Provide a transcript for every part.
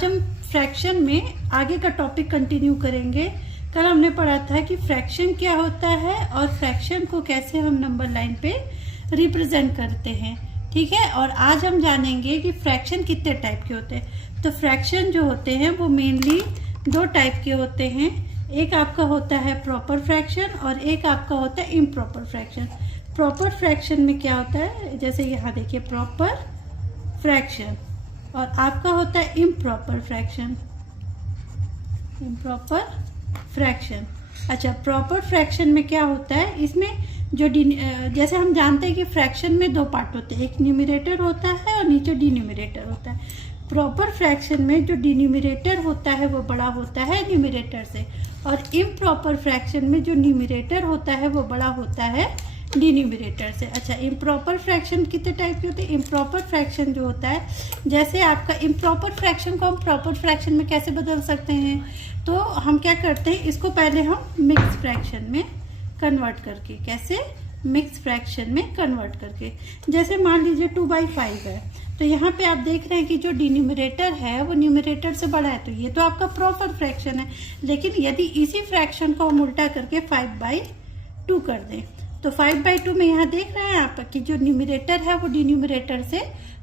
आज हम फ्रैक्शन में आगे का टॉपिक कंटिन्यू करेंगे। कल हमने पढ़ा था कि फ्रैक्शन क्या होता है और फ्रैक्शन को कैसे हम नंबर लाइन पे रिप्रेजेंट करते हैं, ठीक है। और आज हम जानेंगे कि फ्रैक्शन कितने टाइप के होते हैं। तो फ्रैक्शन जो होते हैं वो मेनली दो टाइप के होते हैं। एक आपका होता है प्रॉपर फ्रैक्शन और एक आपका होता है इम्प्रॉपर फ्रैक्शन। प्रॉपर फ्रैक्शन में क्या होता है, जैसे यहाँ देखिए प्रॉपर फ्रैक्शन, और आपका होता है इम्प्रॉपर फ्रैक्शन। इम्प्रॉपर फ्रैक्शन, अच्छा प्रॉपर फ्रैक्शन में क्या होता है, इसमें जो जैसे हम जानते हैं कि फ्रैक्शन में दो पार्ट होते हैं, एक न्यूमरेटर होता है और नीचे डिन्यूमरेटर होता है। प्रॉपर फ्रैक्शन में जो डिन्यूमरेटर होता है वो बड़ा होता है न्यूमरेटर से, और इम्प्रॉपर फ्रैक्शन में जो न्यूमरेटर होता है वो बड़ा होता है डिन्यूमरेटर से। अच्छा, इम्प्रॉपर फ्रैक्शन कितने टाइप के होते हैं। इम्प्रॉपर फ्रैक्शन जो होता है, जैसे आपका इम्प्रॉपर फ्रैक्शन को हम प्रॉपर फ्रैक्शन में कैसे बदल सकते हैं, तो हम क्या करते हैं, इसको पहले हम मिक्स फ्रैक्शन में कन्वर्ट करके, कैसे मिक्स फ्रैक्शन में कन्वर्ट करके, जैसे मान लीजिए 2/5 है, तो यहाँ पे आप देख रहे हैं कि जो डिन्यूमरेटर है वो न्यूमरेटर से बड़ा है, तो ये तो आपका प्रॉपर फ्रैक्शन है। लेकिन यदि इसी फ्रैक्शन को हम उल्टा करके 5/2 कर दें, तो 5/2 में यहाँ देख रहे हैं आप कि जो न्यूमरेटर है वो डिन्यूमरेटर से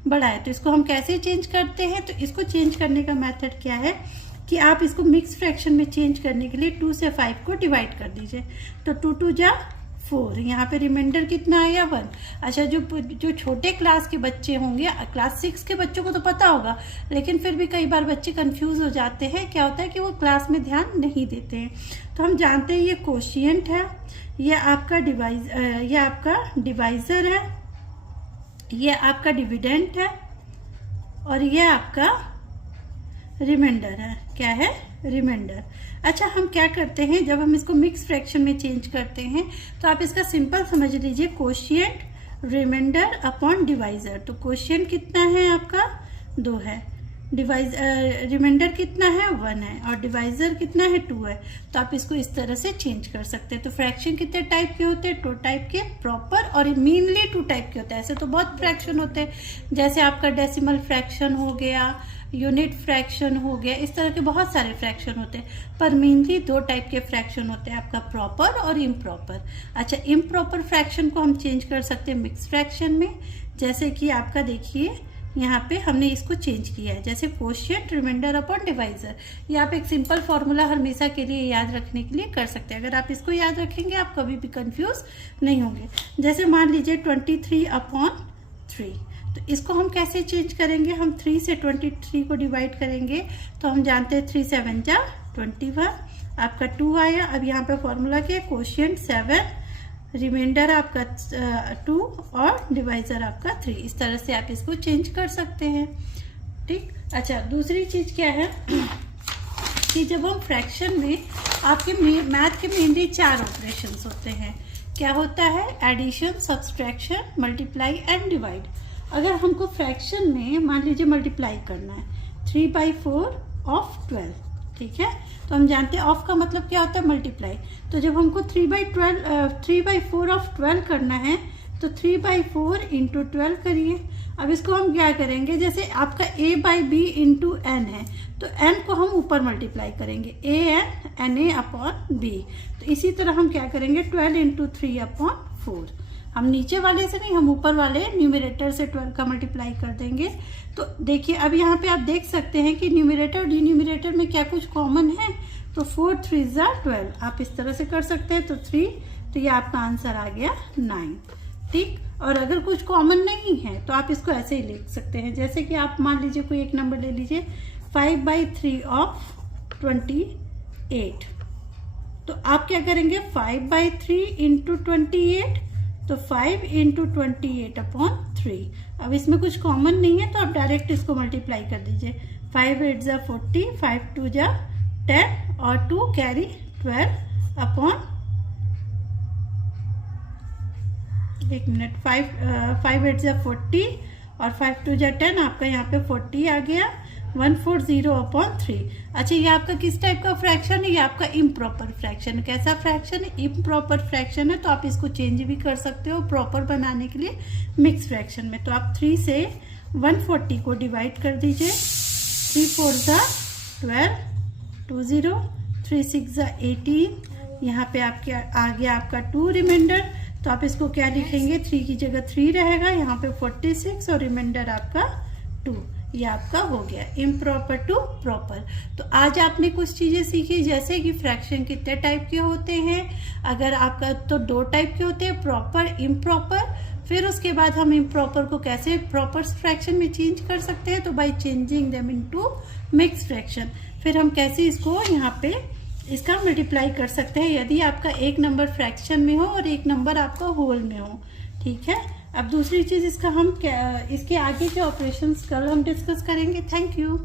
बड़ा है। तो इसको हम कैसे चेंज करते हैं, तो इसको चेंज करने का मेथड क्या है कि आप इसको मिक्स फ्रैक्शन में चेंज करने के लिए 2 से 5 को डिवाइड कर दीजिए, तो 2 2 जा 4, यहाँ पे रिमाइंडर कितना आया 1। अच्छा, जो छोटे क्लास के बच्चे होंगे, क्लास 6 के बच्चों को तो पता होगा, लेकिन फिर भी कई बार बच्चे कंफ्यूज हो जाते हैं। क्या होता है कि वो क्लास में ध्यान नहीं देते हैं। तो हम जानते हैं ये कोशिएंट है, ये आपका डिवाइजर है, ये आपका डिविडेंट है, और ये आपका रिमाइंडर है। क्या है, रिमाइंडर। अच्छा, हम क्या करते हैं, जब हम इसको मिक्स फ्रैक्शन में चेंज करते हैं तो आप इसका सिंपल समझ लीजिए, कोशिएंट रिमाइंडर अपॉन डिवाइजर। तो कोशिएंट कितना है आपका 2 है, रिमाइंडर कितना है 1 है, और डिवाइजर कितना है 2 है। तो आप इसको इस तरह से चेंज कर सकते हैं। तो फ्रैक्शन कितने टाइप के होते हैं, 2 टाइप के, प्रॉपर और मेनली 2 टाइप के होते हैं। ऐसे तो बहुत फ्रैक्शन होते हैं, जैसे आपका डेसिमल फ्रैक्शन हो गया, यूनिट फ्रैक्शन हो गया, इस तरह के बहुत सारे फ्रैक्शन होते हैं, पर मेनली 2 टाइप के फ्रैक्शन होते हैं, आपका प्रॉपर और इम्प्रॉपर। अच्छा, इम्प्रॉपर फ्रैक्शन को हम चेंज कर सकते हैं मिक्स फ्रैक्शन में, जैसे कि आपका देखिए यहाँ पे हमने इसको चेंज किया है, जैसे कोशिएंट रिमाइंडर अपॉन डिवाइजर। ये आप एक सिंपल फॉर्मूला हमेशा के लिए याद रखने के लिए कर सकते हैं। अगर आप इसको याद रखेंगे आप कभी भी कंफ्यूज नहीं होंगे। जैसे मान लीजिए 23/3, तो इसको हम कैसे चेंज करेंगे, हम 3 से 23 को डिवाइड करेंगे, तो हम जानते हैं 3 7 जा 21, आपका 2 आया। अब यहाँ पे फॉर्मूला क्या है, कोशिएंट 7, रिमाइंडर आपका 2 और डिवाइजर आपका 3। इस तरह से आप इसको चेंज कर सकते हैं, ठीक। अच्छा, दूसरी चीज क्या है कि जब हम फ्रैक्शन में, आपके मैथ के मेनली 4 ऑपरेशंस होते हैं। क्या होता है, addition, subtraction, multiply and divide. अगर हमको फ्रैक्शन में मान लीजिए मल्टीप्लाई करना है 3/4 ऑफ 12, ठीक है, तो हम जानते हैं ऑफ का मतलब क्या होता है, मल्टीप्लाई। तो जब हमको 3/4 ऑफ 12 करना है, तो 3/4 इंटू 12 करिए। अब इसको हम क्या करेंगे, जैसे आपका a/b इंटू n है, तो n को हम ऊपर मल्टीप्लाई करेंगे, na अपॉन b। तो इसी तरह हम क्या करेंगे, 12 इंटू 3/4। हम नीचे वाले से नहीं, हम ऊपर वाले न्यूमरेटर से 12 का मल्टीप्लाई कर देंगे। तो देखिए अब यहाँ पे आप देख सकते हैं कि न्यूमरेटर और डिन्यूमरेटर में क्या कुछ कॉमन है, तो 4 3 जा 12, आप इस तरह से कर सकते हैं। तो 3, तो ये आपका आंसर आ गया 9, ठीक। और अगर कुछ कॉमन नहीं है तो आप इसको ऐसे ही लिख सकते हैं, जैसे कि आप मान लीजिए कोई एक नंबर ले लीजिए 5/3 ऑफ 28, तो आप क्या करेंगे 5/3 इंटू 28, तो 5 इंटू 28/3। अब इसमें कुछ कॉमन नहीं है तो आप डायरेक्ट इसको मल्टीप्लाई कर दीजिए, 5 8 जा 40, 5 2 जा 10 और 2 कैरी 12 अपॉन 5 8 जा 40 और 5 2 जा 10, आपका यहाँ पे 40 आ गया, 140/3। अच्छा, ये आपका किस टाइप का फ्रैक्शन है, ये आपका इम्प्रॉपर फ्रैक्शन। कैसा फ्रैक्शन है, इम्प्रॉपर फ्रैक्शन है, तो आप इसको चेंज भी कर सकते हो प्रॉपर बनाने के लिए मिक्स फ्रैक्शन में। तो आप 3 से 140 को डिवाइड कर दीजिए, 3 4 ज़ा 12, 2 0, 3 6 ज़ा 18। यहाँ पे आपके आ गया आपका 2 रिमाइंडर, तो आप इसको क्या लिखेंगे, 3 की जगह 3 रहेगा, यहाँ पे 46 और रिमाइंडर आपका 2। ये आपका हो गया इम्प्रॉपर टू प्रॉपर। तो आज आपने कुछ चीजें सीखी, जैसे कि फ्रैक्शन कितने टाइप के होते हैं। अगर आपका तो 2 टाइप के होते हैं, प्रॉपर, इम्प्रॉपर। फिर उसके बाद हम इम्प्रॉपर को कैसे प्रॉपर फ्रैक्शन में चेंज कर सकते हैं, तो by changing them into mix fraction. फिर हम कैसे इसको यहाँ पे इसका मल्टीप्लाई कर सकते हैं यदि आपका एक नंबर फ्रैक्शन में हो और एक नंबर आपका होल में हो। ठीक है, अब दूसरी चीज इसका हम इसके आगे के ऑपरेशंस कल हम डिस्कस करेंगे। Thank you.